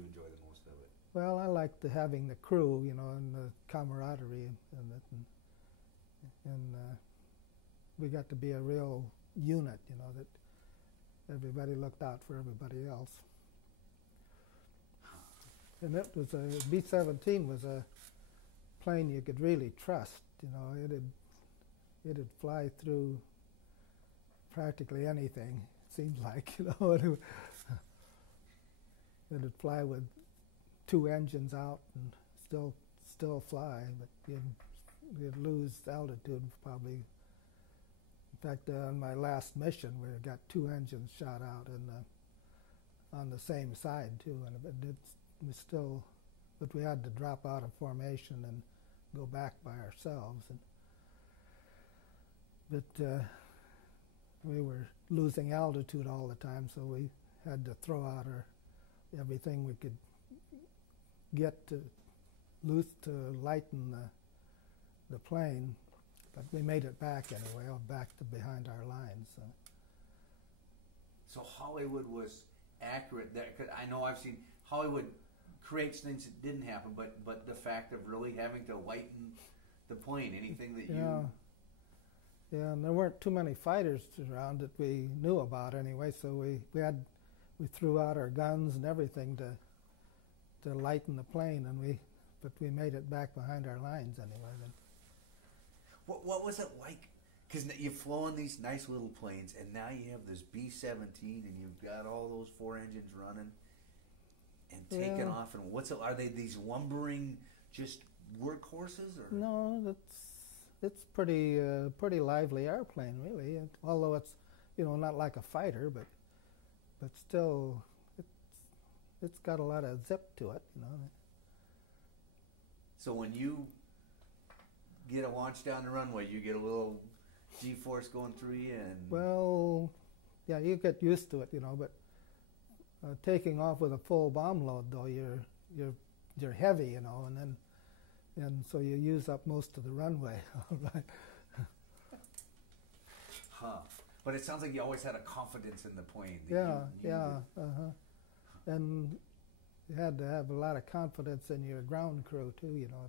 you enjoy the most of it? Well, I liked having the crew, you know, and the camaraderie in it, and we got to be a real unit, you know, that everybody looked out for everybody else. And it was a B-17 was a plane you could really trust. You know, it'd fly through practically anything. It seemed like, you know, it'd fly with 2 engines out and still fly, but you'd lose altitude probably. In fact, on my last mission, we got 2 engines shot out on the same side too, and but we had to drop out of formation and go back by ourselves. But we were losing altitude all the time, so we had to throw out everything we could get to lighten the plane. But we made it back anyway, back to behind our lines. So Hollywood was accurate there, 'cause I know I've seen Hollywood creates things that didn't happen, but the fact of really having to lighten the plane, anything that Yeah, and there weren't too many fighters around that we knew about anyway, so we threw out our guns and everything to lighten the plane, but we made it back behind our lines anyway. Then. What was it like? Because you've flown these nice little planes, and now you have this B-17, and you've got all those 4 engines running and taking off. And are they these lumbering just workhorses? Or? No, it's pretty lively airplane really. Although it's, you know, not like a fighter, but still it's got a lot of zip to it, you know. So when you get a launch down the runway, you get a little G-force going through you, and well, yeah, you get used to it, you know. But taking off with a full bomb load, though, you're heavy, you know, and so you use up most of the runway. Right. Huh. But it sounds like you always had a confidence in the plane. Yeah. And you had to have a lot of confidence in your ground crew too, you know,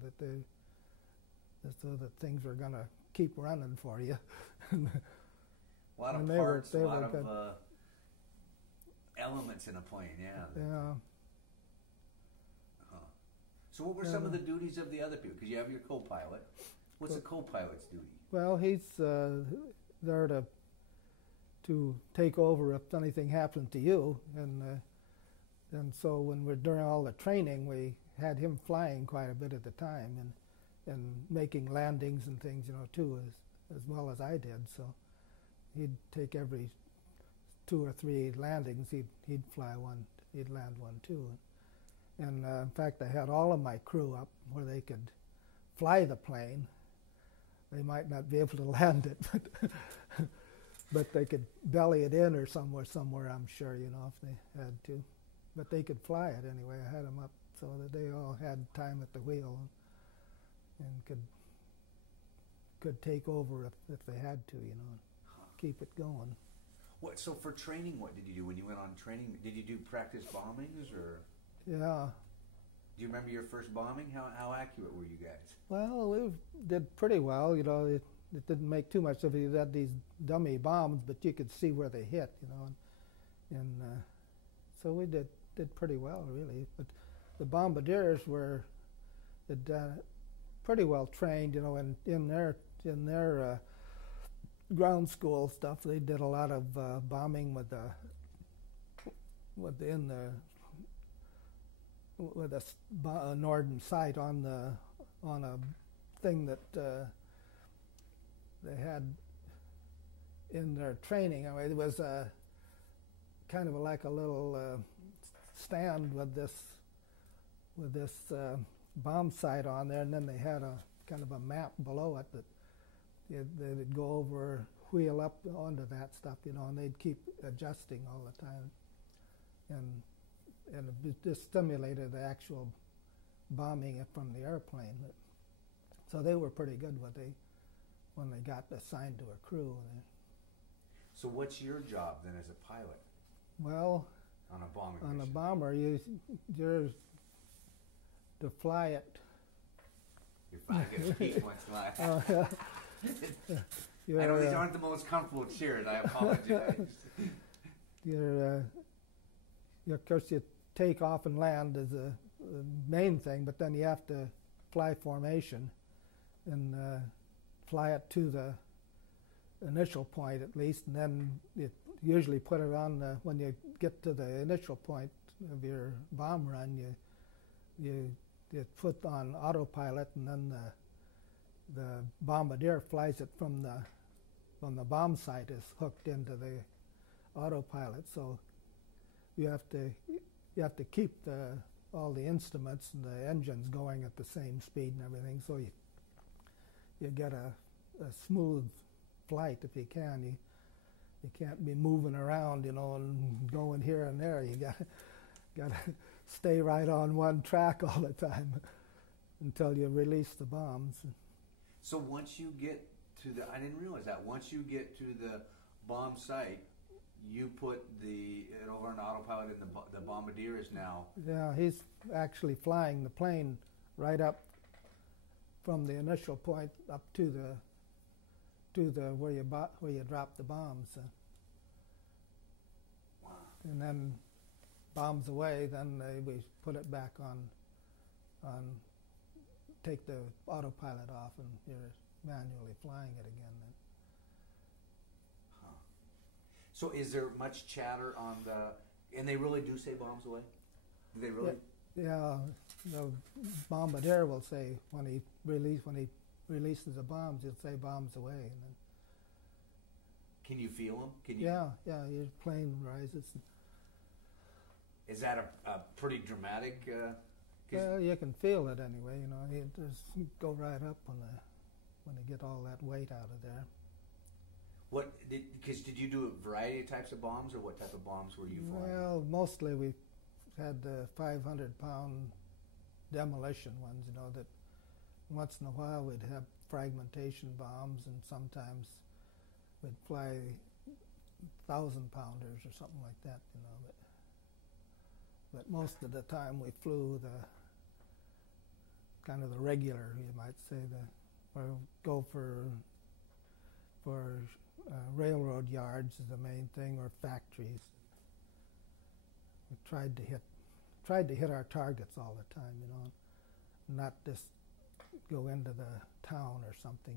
so that things were going to keep running for you. A lot of parts, a lot of elements in a plane, yeah. Yeah. So what were some of the duties of the other people? Because you have your co-pilot. What's the co-pilot's duty? Well, he's there to take over if anything happened to you, and so when we're during all the training, we had him flying quite a bit at the time and making landings and things, you know, too, as well as I did. So he'd take every 2 or 3 landings, he'd fly one, he'd land one too. And in fact, I had all of my crew up where they could fly the plane. They might not be able to land it, but they could belly it in or somewhere, I'm sure, you know, if they had to. But they could fly it anyway. I had them up so that they all had time at the wheel and could take over if they had to, you know, keep it going. So for training, what did you do when you went on training? Did you do practice bombings or? Yeah. Do you remember your first bombing? How accurate were you guys? Well, we did pretty well. You know, it didn't make too much of it. You had these dummy bombs, but you could see where they hit, you know, and so we did pretty well, really. But the bombardiers were pretty well trained, you know, in their ground school stuff. They did a lot of bombing with a Norden sight on a thing that they had in their training. I mean, it was kind of like a little stand with this bomb sight on there, and then they had a kind of a map below it that they'd go over, wheel up onto that stuff, you know, and they'd keep adjusting all the time, and it just stimulated the actual bombing from the airplane. So they were pretty good when they got assigned to a crew. So what's your job then as a pilot? Well, On a bombing On a mission. bomber, you're to fly it. You're fine. I get peak once in a while. You're, I know these aren't the most comfortable chairs. I apologize. Of course, you take off and land is the main thing, but then you have to fly formation and fly it to the initial point at least, and then you usually put it on when you get to the initial point of your bomb run. You put on autopilot, and then the bombardier flies it from the bomb site is hooked into the autopilot. So you have to keep all the instruments and the engines going at the same speed and everything. So you get a smooth flight if you can. You can't be moving around, and going here and there. You got to stay right on one track all the time until you release the bombs. So once you get to I didn't realize that. Once you get to the bomb site, you put it over on autopilot, and the bombardier is now. Yeah, he's actually flying the plane right up from the initial point up to the where you drop the bombs. Wow. And then bombs away, then we put it back on, take the autopilot off, and you're manually flying it again then. Huh. So is there much chatter on and they really do say bombs away? Do they really? Yeah, the bombardier will say when he releases the bombs, he'll say bombs away. And then, can you feel them? Can you? Yeah, your plane rises. Is that a pretty dramatic? You can feel it anyway. You just go right up when you get all that weight out of there. What did you do a variety of types of bombs, or what type of bombs were you flying? Well, mostly we had the 500-pound demolition ones. That once in a while we'd have fragmentation bombs, and sometimes we'd fly 1,000-pounders or something like that. But most of the time we flew the kind of the regular, you might say, or go for railroad yards is the main thing, or factories. We tried to hit our targets all the time, not just go into the town or something,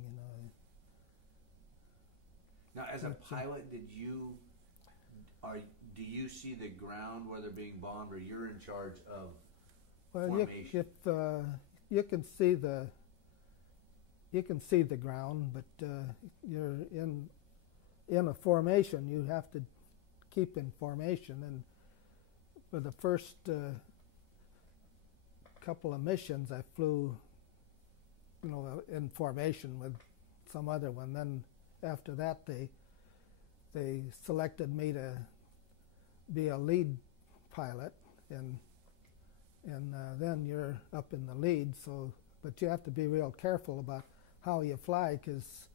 Now, as a pilot, do you see the ground where they're being bombed, or you're in charge of formation? You can see the ground, but you're in a formation. You have to keep in formation, and for the first couple of missions, I flew, in formation with some other one. Then after that, they selected me to be a lead pilot, and then you're up in the lead. So, but you have to be real careful about how you fly, because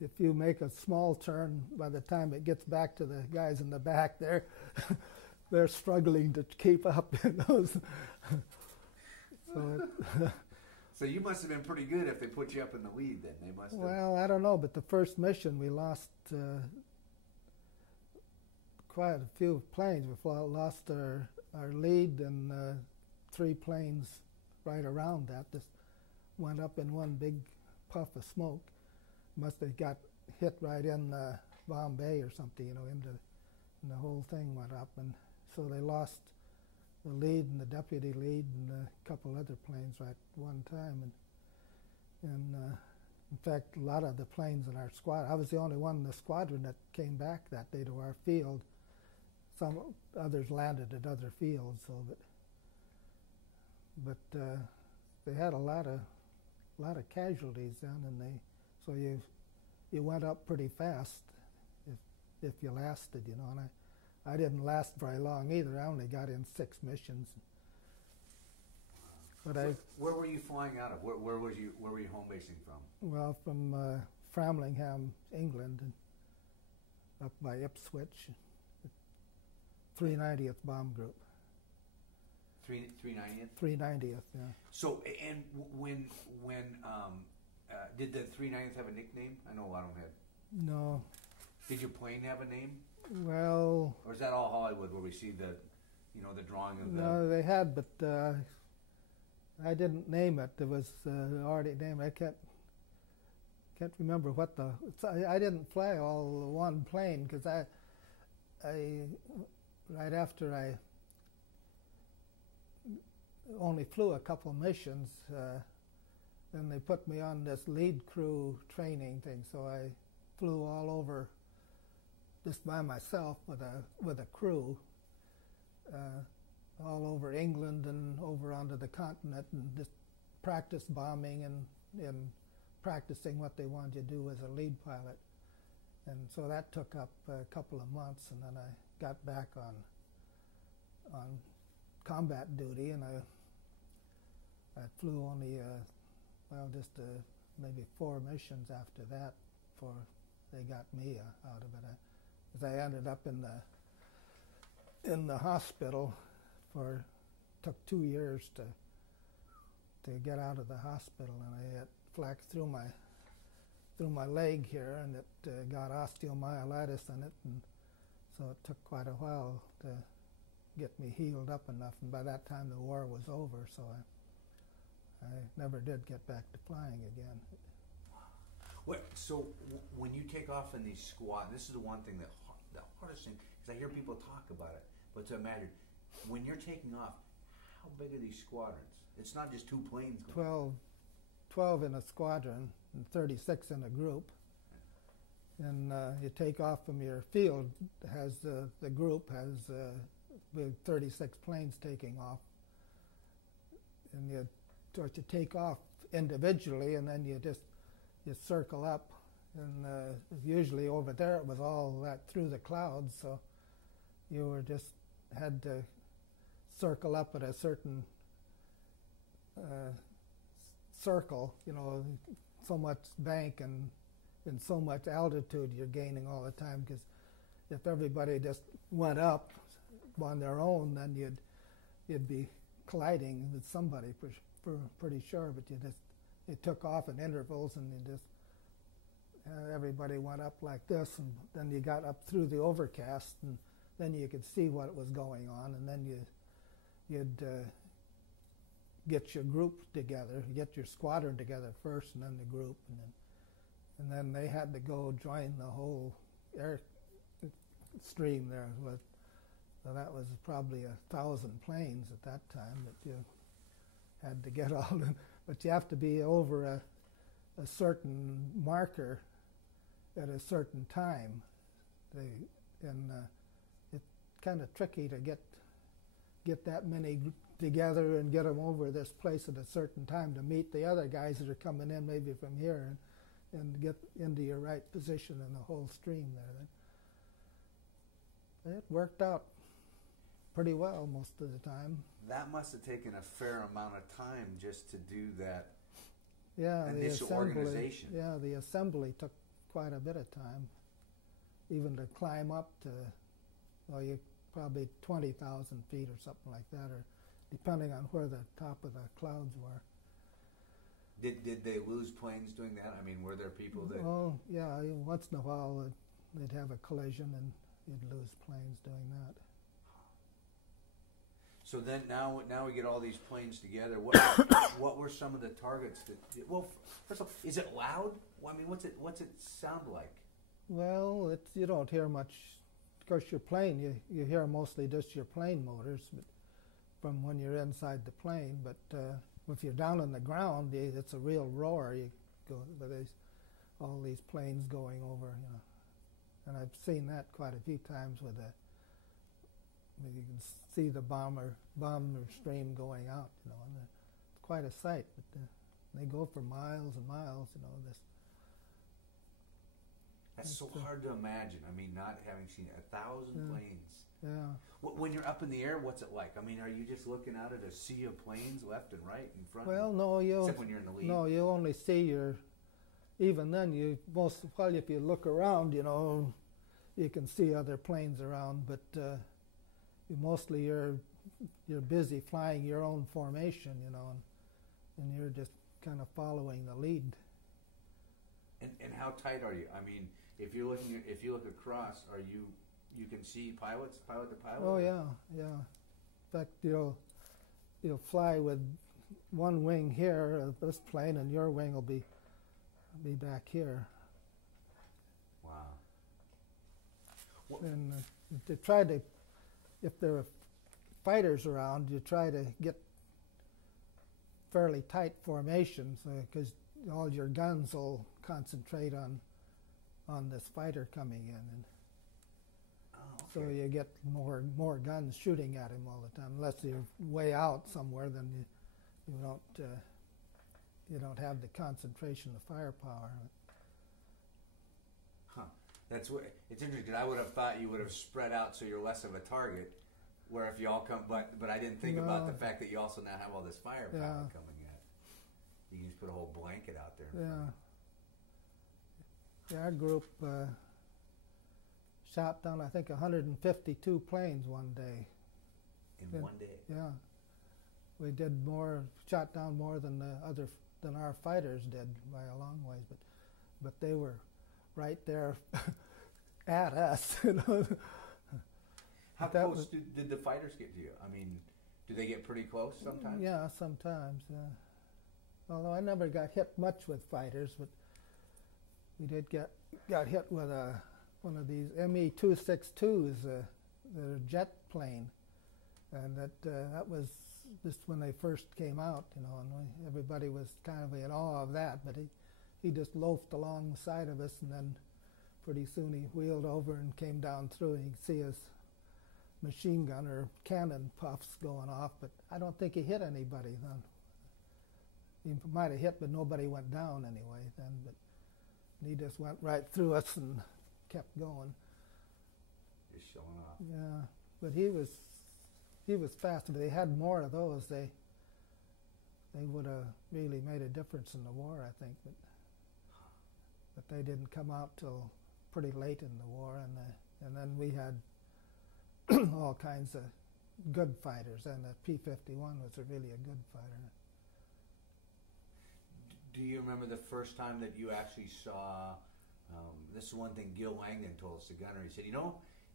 if you make a small turn, by the time it gets back to the guys in the back, they're struggling to keep up. So you must have been pretty good if they put you up in the lead. Then they must have. Well, I don't know, but the first mission we lost quite a few planes. We lost our lead, and 3 planes right around that just went up in one big puff of smoke. Must have got hit right in Bombay or something, and the whole thing went up, and so they lost the lead and the deputy lead and a couple other planes right at one time, and in fact, a lot of the planes in our squad, I was the only one in the squadron that came back that day to our field. Some others landed at other fields, so but they had a lot of casualties then, and so you went up pretty fast if you lasted, and I didn't last very long either. I only got in 6 missions. But so where were you flying out of? Where were you home basing from? Well, from Framlingham, England, and up by Ipswich. 390th Bomb Group. 390th? 390th, yeah. So, and when did the 390th have a nickname? I know a lot of them had. No. Did your plane have a name? Well... Or is that all Hollywood where we see the, the drawing of the... No, they had, but I didn't name it. There was already named. I can't remember what the... I didn't fly all one plane because I right after I only flew a couple missions, then they put me on this lead crew training thing. So I flew all over just by myself with a crew, all over England and over onto the continent, and just practice bombing and practicing what they wanted you to do as a lead pilot. And so that took up a couple of months, and then I got back on combat duty, and I flew only just maybe 4 missions after that before they got me out of it. Because I ended up in the hospital took 2 years to get out of the hospital, and I had flak through my leg here, and it got osteomyelitis in it, and so it took quite a while to get me healed up enough, and by that time the war was over, so I never did get back to flying again. So when you take off in these squads, this is the one thing the hardest thing, because I hear people talk about it, but to imagine, when you're taking off, how big are these squadrons? It's not just 2 planes going. 12 in a squadron and 36 in a group. And you take off from your field, the group has with 36 planes taking off. And you start to take off individually, and then you circle up. And usually over there it was all that through the clouds, so you were had to circle up at a certain circle, so much bank and so much altitude you're gaining all the time, because if everybody just went up on their own, then you'd be colliding with somebody for pretty sure, but you took off in intervals, and everybody went up like this, and then you got up through the overcast, and then you could see what was going on, and then you'd get your group together, get your squadron together first, and then the group, and then they had to go join the whole air stream there. So that was probably 1,000 planes at that time that you had to get all in. But you have to be over a certain marker at a certain time. It's kind of tricky to get that many together and get them over this place at a certain time to meet the other guys that are coming in maybe from here and get into your right position in the whole stream there. It worked out pretty well most of the time. That must have taken a fair amount of time just to do that. Yeah, initial organization. Yeah, the assembly took quite a bit of time, even to climb up to, you probably 20,000 feet or something like that, or depending on where the top of the clouds were. Did they lose planes doing that? I mean, were there people that... Oh, yeah, once in a while they'd have a collision and you'd lose planes doing that. So then now we get all these planes together. What were some of the targets that... Well, first of all, is it loud? I mean, what's it sound like? Well, you don't hear much. Of course, your plane, you hear mostly just your plane motors, but from when you're inside the plane. But if you're down on the ground, it's a real roar. You go with all these planes going over, And I've seen that quite a few times with you can see the bomber stream going out, and it's quite a sight. But they go for miles and miles, That's so hard to imagine. I mean, not having seen 1,000 planes. Yeah. When you're up in the air, what's it like? I mean, are you just looking out at a sea of planes left and right in front? Well, no, except when you're in the lead. No, you only see even then, if you look around, you can see other planes around, but mostly you're busy flying your own formation, you know, and you're just kind of following the lead. And how tight are you? I mean, if you look across, are you can see pilot to pilot? Oh yeah, yeah. In fact, you'll fly with one wing here of this plane, and your wing will be back here. Wow. And to try to, if there are fighters around, you try to get fairly tight formations because all your guns will concentrate on this fighter coming in, and so you get more guns shooting at him all the time. Unless you're way out somewhere, then you don't have the concentration of firepower. Huh. It's interesting because I would have thought you would have spread out so you're less of a target. Where if you all come, but I didn't think about the fact that you also now have all this firepower coming at. You can just put a whole blanket out there. Yeah, our group shot down, I think, 152 planes one day. In one day? Yeah. We did shot down more than our fighters did by a long ways, but they were right there at us, you know. How close did the fighters get to you? I mean, do they get pretty close sometimes? Yeah, sometimes, yeah. Although I never got hit much with fighters, but we did got hit with one of these Me-262s, the jet plane, and that was just when they first came out, you know, and everybody was kind of in awe of that. But he just loafed along the side of us, and then pretty soon he wheeled over and came down through, and you could see his machine gun or cannon puffs going off. But I don't think he hit anybody then. He might have hit, but nobody went down anyway then. But he just went right through us and kept going. Just showing off. Yeah, but he was fast. If they had more of those, they would have really made a difference in the war, I think. But they didn't come out till pretty late in the war, and then we had all kinds of good fighters, and the P-51 was really a good fighter. Do you remember the first time that you actually saw, this is one thing Gil Langdon told us, the gunner,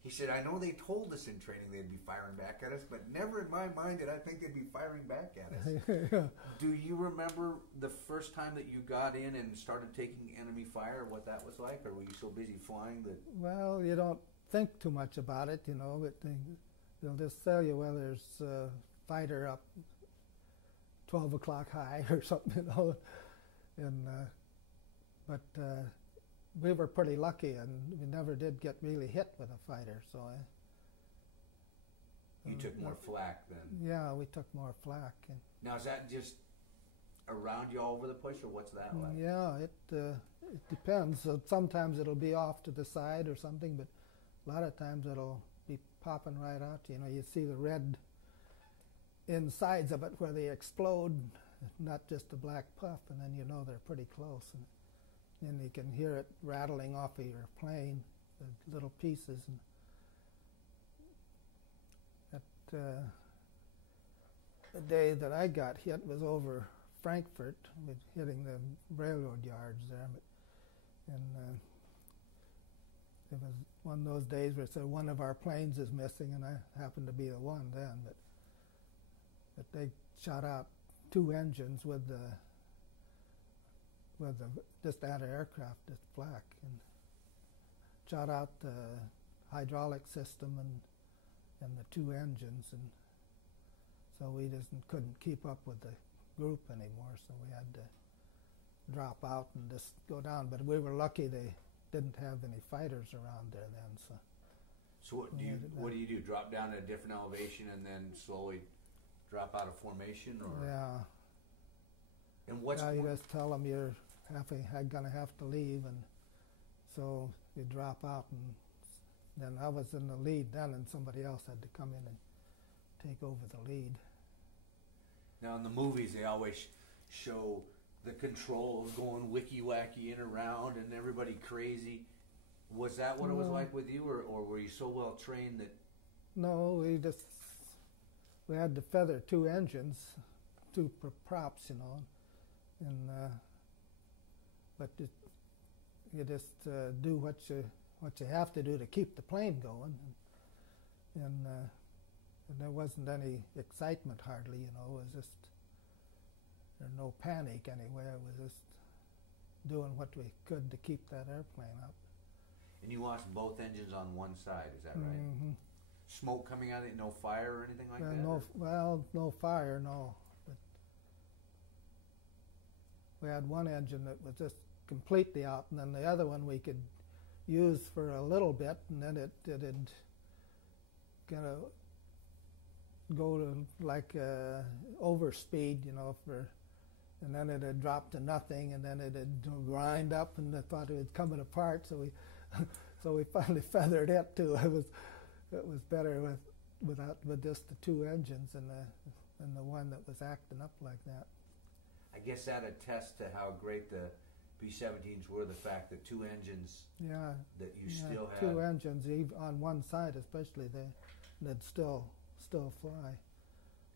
he said, I know they told us in training they'd be firing back at us, but never in my mind did I think they'd be firing back at us. Yeah. Do you remember the first time that you got in and started taking enemy fire, what that was like, or were you so busy flying that... Well, you don't think too much about it, you know, but they'll just tell you, well, there's a fighter up 12 o'clock high or something, you know. And but we were pretty lucky, and we never did get really hit with a fighter. So you took more flak then. Yeah, we took more flak. And now is that just around you all over the place, or what's that like? Yeah, it depends. So sometimes it'll be off to the side or something, but a lot of times it'll be popping right out. You know, you see the red insides of it where they explode. Not just a black puff, and then you know they're pretty close, and you can hear it rattling off of your plane, the little pieces. And the day that I got hit was over Frankfurt, with hitting the railroad yards there, and it was one of those days where it said one of our planes is missing, and I happened to be the one then, but they shot out 2 engines with the just anti-aircraft, just flak, and shot out the hydraulic system and the 2 engines, and so we just couldn't keep up with the group anymore, so we had to drop out and just go down. But we were lucky they didn't have any fighters around there then. So what do you do? Drop down to a different elevation and then slowly drop out of formation, or yeah. And what's you just tell them you're gonna have to leave, and so you drop out, and then I was in the lead then, and somebody else had to come in and take over the lead. Now in the movies they always show the controls going wicky-wacky in around and everybody crazy. Was that what it was like with you, or were you so well trained that No, we had to feather two engines, two props, you know, and but you just do what you have to do to keep the plane going, and there wasn't any excitement hardly, you know. It was just there's no panic anywhere. It was just doing what we could to keep that airplane up. And you lost both engines on one side, is that right? Mm-hmm. Smoke coming out of it, no fire or anything like that? No fire, no. But we had one engine that was just completely out, and then the other one we could use for a little bit, and then it'd kind of go to like overspeed, you know, and then it'd drop to nothing, and then it'd grind up, and I thought it was coming apart, so we finally feathered it too. It was better with just the two engines and the one that was acting up like that. I guess that attests to how great the B-17s were, the fact that two engines that you still had. Two engines, on one side especially, they'd still fly.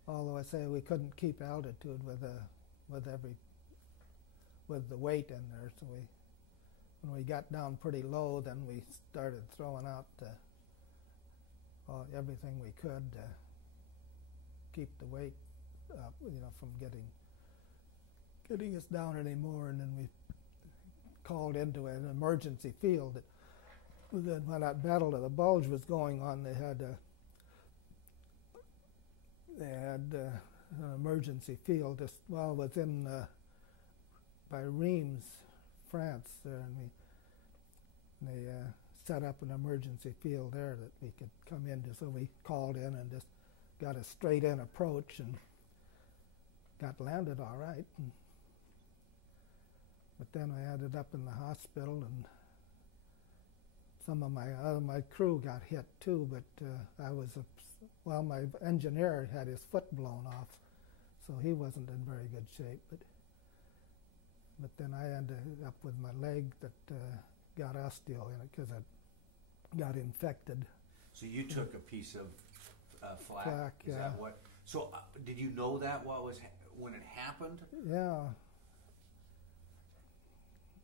Although I say we couldn't keep altitude with the weight in there, so when we got down pretty low, then we started throwing out everything we could to keep the weight up, you know, from getting us down anymore. And then we called into an emergency field. When that Battle of the Bulge was going on, they had an emergency field just within by Reims, France, there, and they set up an emergency field there that we could come into. So we called in and just got a straight-in approach and got landed all right. But then I ended up in the hospital, and some of my crew got hit too. But my engineer had his foot blown off, so he wasn't in very good shape. But then I ended up with my leg that got osteo in it because it got infected. So you took a piece of flak? Is that what? So did you know that when it happened? Yeah.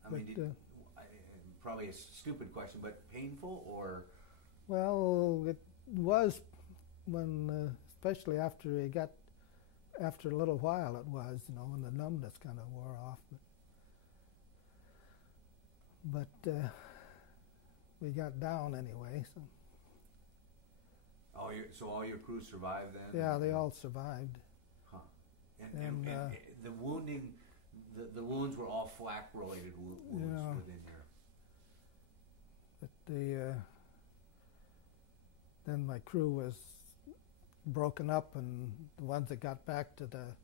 I mean, probably a stupid question, but painful or? Well, it was when, especially after after a little while it was, you know, when the numbness kind of wore off. But we got down anyway. So. All your crew survived then? Yeah, they all survived. Huh. And the wounding, the wounds were all flak-related wounds within there. But then my crew was broken up, and the ones that got back to the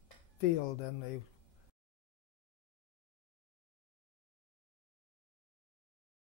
field, then they